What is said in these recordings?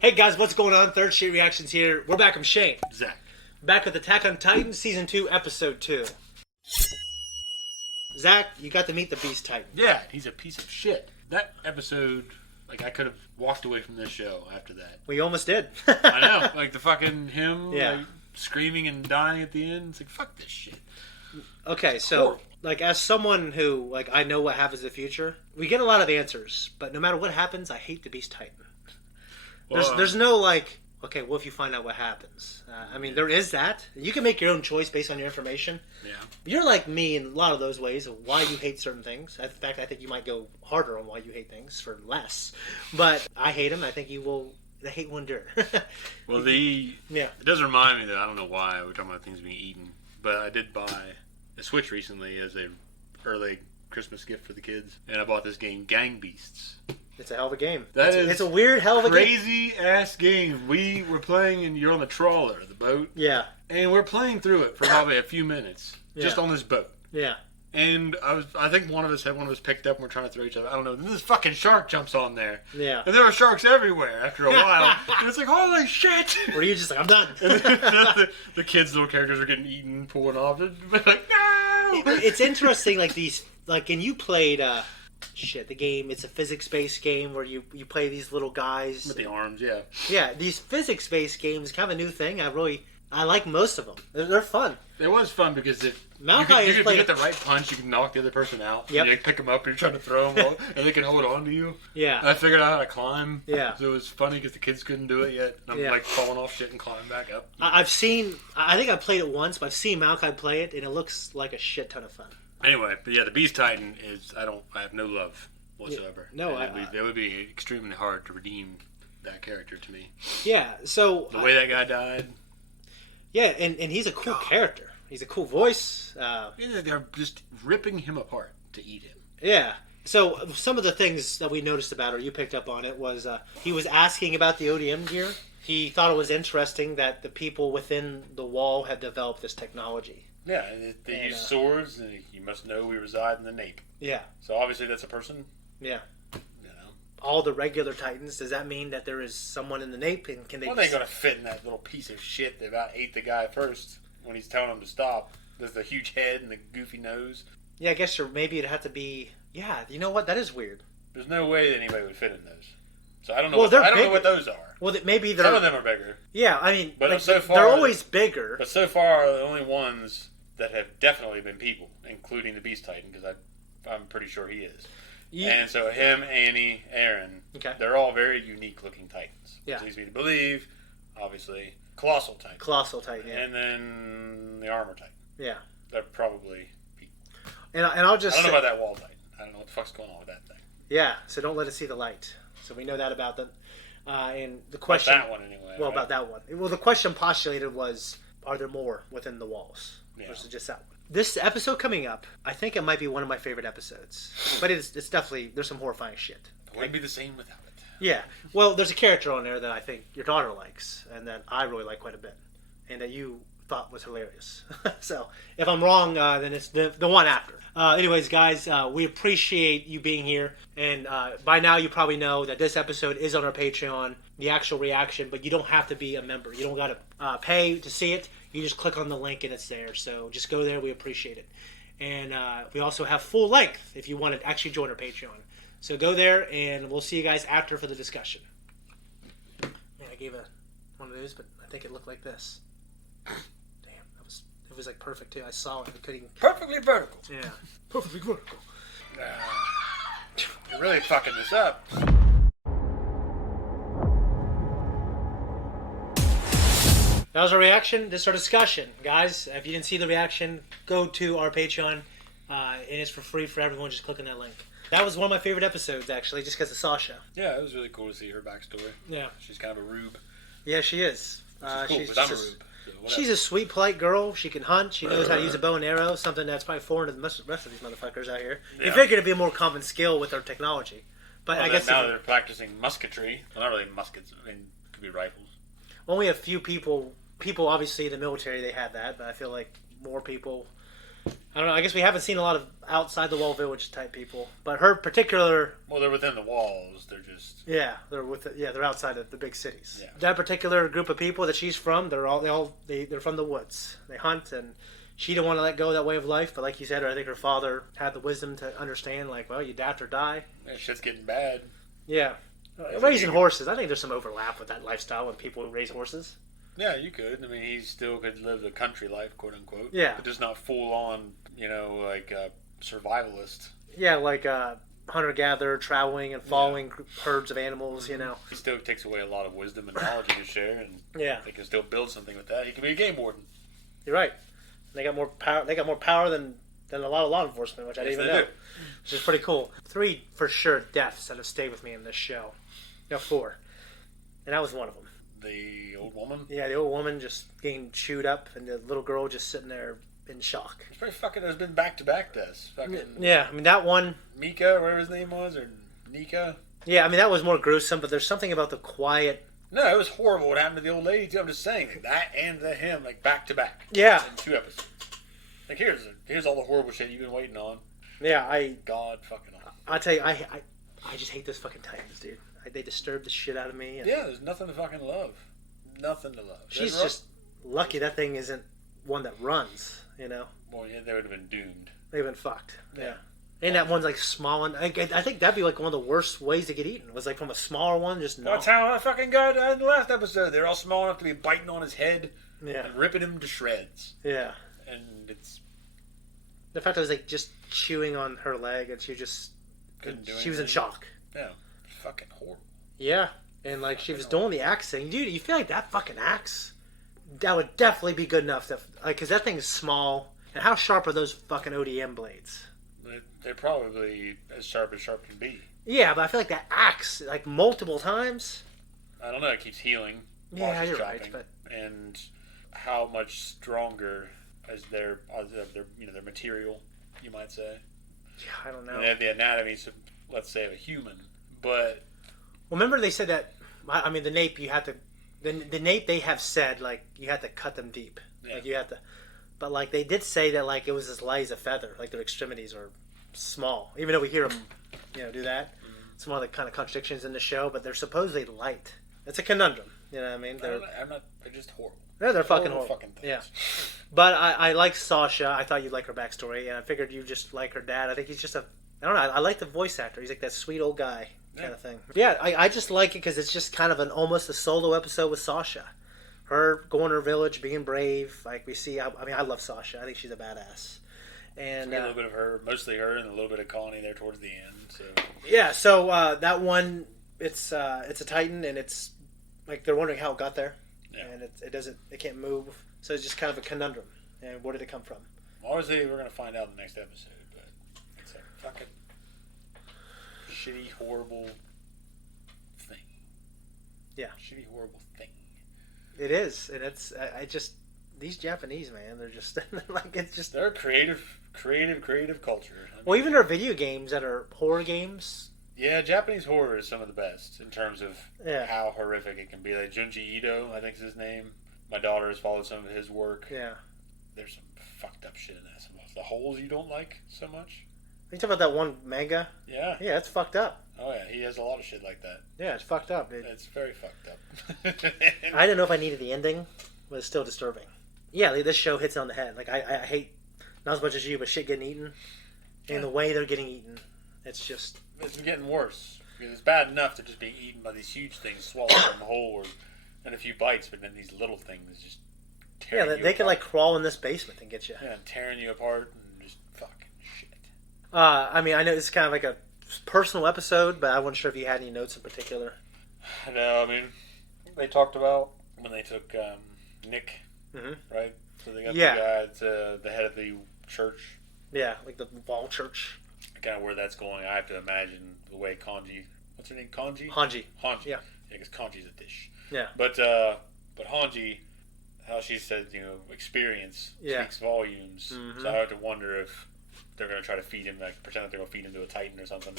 Hey guys, what's going on? Third Street Reactions here. We're back. I'm Shane. Zach. Back with Attack on Titan, Season 2, Episode 2. Zach, you got to meet the Beast Titan. Yeah, he's a piece of shit. That episode, I could have walked away from this show after that. We almost did. I know. The fucking him, Yeah. screaming and dying at the end. It's like, fuck this shit. Okay, so, as someone who, I know what happens in the future, we get a lot of answers, but no matter what happens, I hate the Beast Titan. There's no, okay, well, if you find out what happens. There is that. You can make your own choice based on your information. Yeah. You're like me in a lot of those ways of why you hate certain things. In fact, I think you might go harder on why you hate things for less. But I hate them. I think you will. The hate will endure. Well, it does remind me that I don't know why we're talking about things being eaten, but I did buy a Switch recently as a early Christmas gift for the kids, and I bought this game, Gang Beasts. It's a hell of a game. It's a weird hell of a crazy ass game. We were playing, and you're on the trawler, the boat. Yeah. And we're playing through it for probably a few minutes, just on this boat. Yeah. And I think one of us had one of us picked up, and we're trying to throw each other. I don't know. Then this fucking shark jumps on there. Yeah. And there are sharks everywhere after a while. And it's like, holy shit! Or you just I'm done. And then the kids' little characters are getting eaten, pulling off. And like, no! It's interesting, these, and you played, the game, it's a physics-based game where you play these little guys. With the arms, yeah. Yeah, these physics-based games, kind of a new thing. I like most of them. They're fun. It was fun because you get the right punch, you can knock the other person out. Yep. You pick them up, and you're trying to throw them, and they can hold on to you. Yeah. And I figured out how to climb. Yeah. So it was funny because the kids couldn't do it yet. And I'm falling off shit and climbing back up. I think I played it once, but I've seen Malachi play it, and it looks like a shit ton of fun. Anyway, but yeah, the Beast Titan is, I have no love whatsoever. Yeah. No, it would be extremely hard to redeem that character to me. Yeah, so... The way that guy died. Yeah, and he's a cool character. He's a cool voice. They're just ripping him apart to eat him. Yeah. So some of the things that we noticed about, or you picked up on it, was he was asking about the ODM gear. He thought it was interesting that the people within the wall had developed this technology. Yeah, they use swords, and you must know we reside in the nape. Yeah. So obviously that's a person. Yeah. You know. All the regular Titans, does that mean that there is someone in the nape? And can they? Well, they ain't going to fit in that little piece of shit that about ate the guy first when he's telling him to stop. There's the huge head and the goofy nose. Yeah, I guess maybe it'd have to be... Yeah, you know what? That is weird. There's no way that anybody would fit in those. So I don't know. Well, I don't know what those are. Well, maybe they're... Some of them are bigger. Yeah, but so far, they're always bigger. But so far, the only ones that have definitely been people, including the Beast Titan, because I'm pretty sure he is. Yeah. And so him, Annie, Aaron, they're all very unique-looking Titans. Yeah. It's easy to believe, obviously. Colossal Titan. Colossal Titan, yeah. And then the Armor Titan. Yeah. They're probably people. And I'll just I don't know about that Wall Titan. I don't know what the fuck's going on with that thing. Yeah, so don't let it see the light. So we know that about them. And the question... About that one, anyway. Well, about that one. Well, the question postulated was, are there more within the walls? Yeah. Versus just that one. This episode coming up, I think it might be one of my favorite episodes. But it's definitely, there's some horrifying shit. It wouldn't be the same without it. Yeah. Well, there's a character on there that I think your daughter likes, and that I really like quite a bit, and that you thought was hilarious. So, if I'm wrong, then it's the one after. Anyways, guys, we appreciate you being here, and by now you probably know that this episode is on our Patreon, the actual reaction, but you don't have to be a member. You don't got to pay to see it. You just click on the link and it's there. So just go there. We appreciate it. And we also have full length if you want to actually join our Patreon. So go there, and we'll see you guys after for the discussion. Man, I gave one of those, but I think it looked like this. Damn, it was like perfect too. I saw it. I couldn't even... Perfectly vertical. Yeah, perfectly vertical. You're really fucking this up. That was our reaction. This is our discussion. Guys, if you didn't see the reaction, go to our Patreon. And it's for free for everyone. Just click on that link. That was one of my favorite episodes, actually, just because of Sasha. Yeah, it was really cool to see her backstory. Yeah. She's kind of a rube. Yeah, she is. Cool, she's I'm a rube. So she's a sweet, polite girl. She can hunt. She knows how to use a bow and arrow, something that's probably foreign to the rest of these motherfuckers out here. Yeah. You figured it'd be a more common skill with our technology. But I guess now they're practicing musketry. Well, not really muskets. I mean, it could be rifles. Only a few people, obviously, in the military, they have that, but I feel like more people I don't know. I guess we haven't seen a lot of outside the wall village type people, but her particular. Well, they're within the walls. They're just. Yeah, they're outside of the big cities. Yeah. That particular group of people that she's from, they're from the woods. They hunt, and she didn't want to let go of that way of life. But like you said, I think her father had the wisdom to understand, like, well, you adapt or die. Yeah, shit's getting bad. Yeah. Raising horses, I think there's some overlap with that lifestyle with people who raise horses. Yeah, you could. I mean, he still could live the country life, quote unquote. Yeah. But just not full on, like survivalist. Yeah, like hunter-gatherer, traveling and following herds of animals, He still takes away a lot of wisdom and knowledge he can share, and they can still build something with that. He can be a game warden. You're right. They got more power. They got more power than a lot of law enforcement, which I didn't even know. Which is pretty cool. 3 for sure deaths that have stayed with me in this show. No, 4, and that was one of them. The old woman? Yeah, the old woman just getting chewed up, and the little girl just sitting there in shock. It's pretty fucking. There's been back-to-back deaths. Fucking. Yeah, I mean that one. Mika, whatever his name was, or Nika. Yeah, I mean that was more gruesome, but there's something about the quiet. No, it was horrible what happened to the old lady too. I'm just saying that and him like back-to-back. Yeah. In 2 episodes. Like here's all the horrible shit you've been waiting on. Yeah, God fucking awful. I'll tell you, I just hate those fucking Titans, dude. They disturb the shit out of me. Yeah, there's nothing to fucking love. Nothing to love. She's just lucky that thing isn't one that runs, Well, yeah, they would have been doomed. They've been fucked. Yeah. And that one's like small, and I think that'd be like one of the worst ways to get eaten. Was like from a smaller one, just no. That's how I fucking got in the last episode. They're all small enough to be biting on his head, and ripping him to shreds. Yeah. And it's the fact that I was like just chewing on her leg, and she just couldn't do anything. She was in shock. Yeah. Fucking horrible. Yeah, and like she was doing the axe thing, dude. You feel like that fucking axe? That would definitely be good enough to, because that thing is small. And how sharp are those fucking ODM blades? They're probably as sharp can be. Yeah, but I feel like that axe, like multiple times. I don't know. It keeps healing. Yeah, you're right. But and how much stronger as their material, you might say. Yeah, I don't know. And they have the anatomy, let's say, of a human, but. Well, remember they said that. I mean, the nape you had to. The nape they have said like you had to cut them deep. Yeah. Like you had to. But like they did say that like it was as light as a feather. Like their extremities are small, even though we hear them, do that. Mm-hmm. It's one of the kind of contradictions in the show, but they're supposedly light. It's a conundrum. You know what I mean? They're just horrible. Yeah, they're fucking horrible. Fucking things. Yeah. But I like Sasha. I thought you'd like her backstory, and I figured you just like her dad. I think he's just I don't know. I like the voice actor. He's like that sweet old guy kind of thing. Yeah, I just like it because it's just kind of almost a solo episode with Sasha. Her going to her village, being brave. Like we see. I mean, I love Sasha. I think she's a badass. And a little bit of her, mostly her, and a little bit of Connie there towards the end. So yeah. So that one, it's a Titan, and it's like they're wondering how it got there, and it can't move. So it's just kind of a conundrum. And where did it come from? Obviously, we're going to find out in the next episode, but it's a fucking shitty, horrible thing. Yeah. Shitty, horrible thing. It is, and it's I just these Japanese, man, they're just like it's just they're a creative culture. Well, even their video games that are horror games. Yeah, Japanese horror is some of the best in terms of how horrific it can be. Like Junji Ito, I think is his name. My daughter has followed some of his work. Yeah. There's some fucked up shit in that. Some of the holes you don't like so much. You talk about that one manga? Yeah. Yeah, it's fucked up. Oh yeah, he has a lot of shit like that. Yeah, it's fucked up, dude. It's very fucked up. I didn't know if I needed the ending, but it's still disturbing. Yeah, this show hits it on the head. Like I hate, not as much as you, but shit getting eaten, and the way they're getting eaten, it's just. It's getting worse. Because it's bad enough to just be eaten by these huge things, swallowed from whole, and a few bites, but then these little things just tear you apart. They could like crawl in this basement and get you. Yeah, tearing you apart and just fucking shit. I mean, I know it's kind of like a personal episode, but I wasn't sure if you had any notes in particular. No, I mean, they talked about when they took Nick, right? So they got the guy, the head of the church. Yeah, like the wall church. Kind of where that's going, I have to imagine the way Kanji. What's her name? Kanji. Hanji. Yeah, because Kanji's a dish. Yeah. But Hanji, how she said, experience speaks volumes. Mm-hmm. So I have to wonder if they're going to try to feed him, like pretend that they're going to feed him to a Titan or something,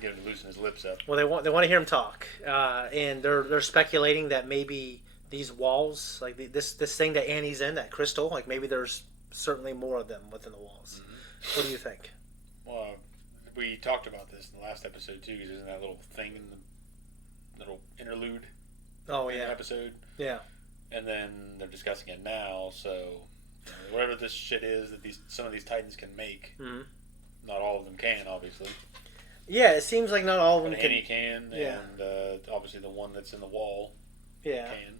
get him to loosen his lips up. Well, they want to hear him talk, and they're speculating that maybe these walls, like this thing that Annie's in, that crystal, like maybe there's certainly more of them within the walls. Mm-hmm. What do you think? Well, we talked about this in the last episode too, because there's that little thing in the little interlude. Oh yeah. Episode. Yeah. And then they're discussing it now, so whatever this shit is that some of these Titans can make, mm-hmm. not all of them can, obviously. Yeah, it seems like not all of them can. Yeah. And obviously the one that's in the wall. Yeah. Can.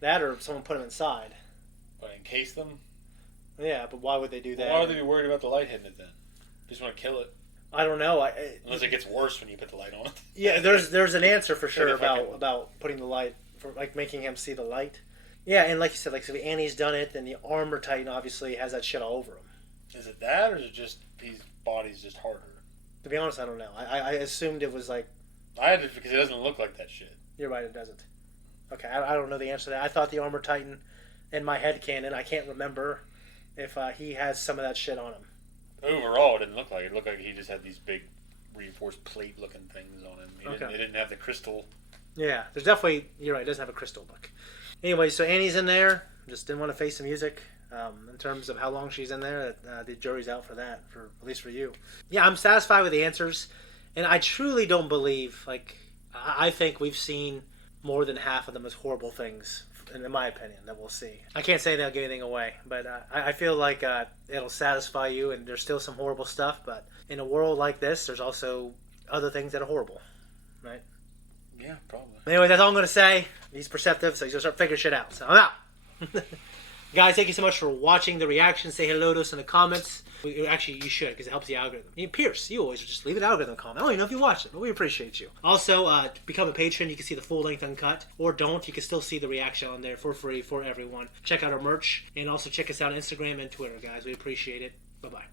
That or someone put them inside. But encase them. Yeah, but why would they do that? Why would they be worried about the light hitting it then? Just want to kill it. I don't know. Unless it gets worse when you put the light on it. Yeah, there's an answer for sure about putting the light, for like making him see the light. Yeah, and like you said, like so Annie's done it, then the armor Titan obviously has that shit all over him. Is it that, or is it just his body's just harder? To be honest, I don't know. I assumed it was like... I had to, because it doesn't look like that shit. You're right, it doesn't. Okay, I don't know the answer to that. I thought the armor Titan, in my head canon, I can't remember if he has some of that shit on him. Overall, it didn't look like it. It looked like he just had these big reinforced plate-looking things on him. It didn't have the crystal. Yeah, there's definitely... You're right, it doesn't have a crystal look. Anyway, so Annie's in there. Just didn't want to face the music. In terms of how long she's in there, the jury's out for that, at least for you. Yeah, I'm satisfied with the answers, and I truly don't believe, like, I think we've seen more than half of them as horrible things, in my opinion, that we'll see. I can't say they'll give anything away, but I feel like it'll satisfy you, and there's still some horrible stuff, but in a world like this, there's also other things that are horrible, right? Yeah, probably. Anyway, that's all I'm going to say. He's perceptive, so he's going to start figuring shit out, so I'm out. Guys, thank you so much for watching the reaction. Say hello to us in the comments. Actually, you should, because it helps the algorithm. Pierce, you always just leave an algorithm comment. I don't even know if you watched it, but we appreciate you. Also, become a patron. You can see the full-length uncut. Or don't. You can still see the reaction on there for free for everyone. Check out our merch. And also check us out on Instagram and Twitter, guys. We appreciate it. Bye-bye.